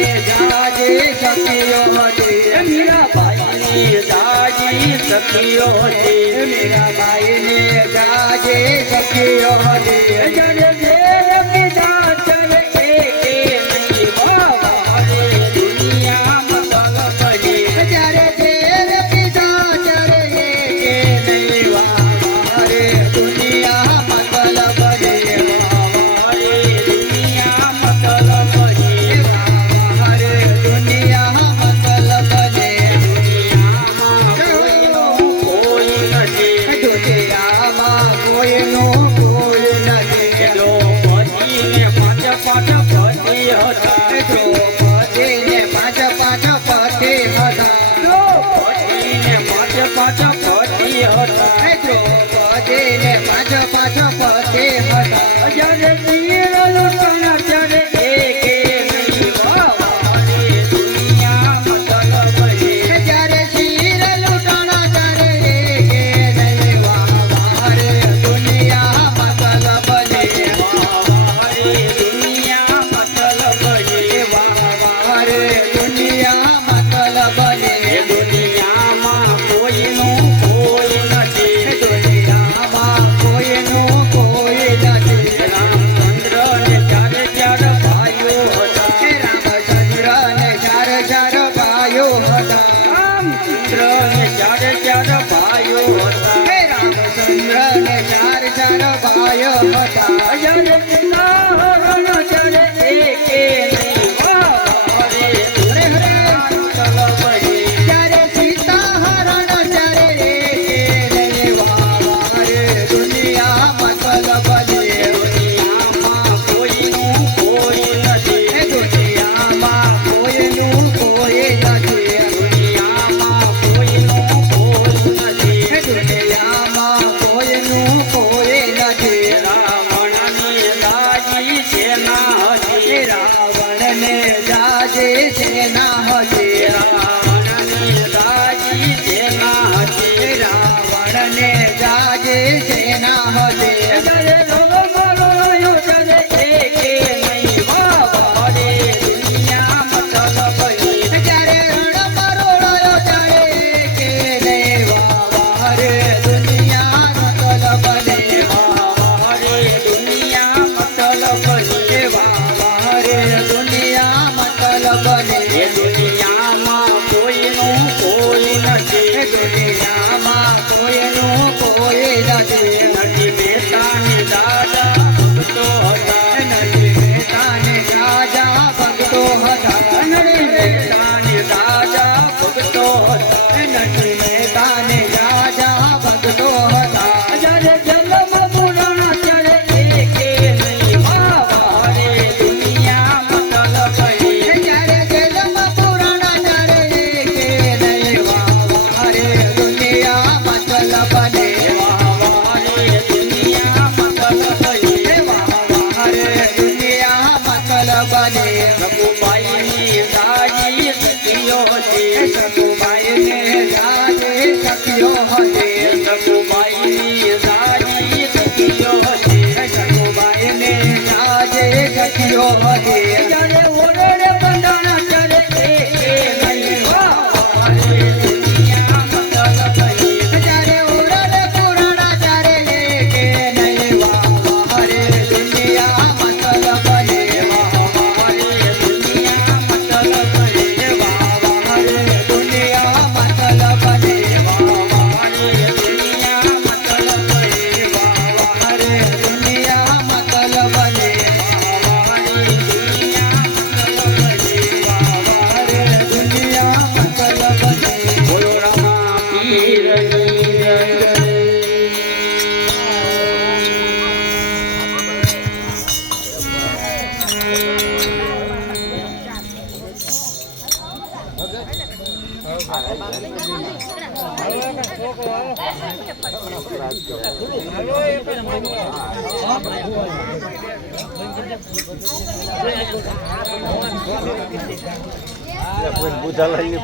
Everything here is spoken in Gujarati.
જાજી સખીઓજી ભાઈ જાજી સખીઓજી મીરાબાઈની જાજી સખીઓજી જન જે ভজ করি হতা। ગને રઘુભાઈ ની ગાડી સખીઓ હતે રઘુભાઈ ને ગાડે સખીઓ હતે રઘુભાઈ ની ગાડી સખીઓ હતે રઘુભાઈ ને ગાડે સખીઓ હતે બુધા લઈ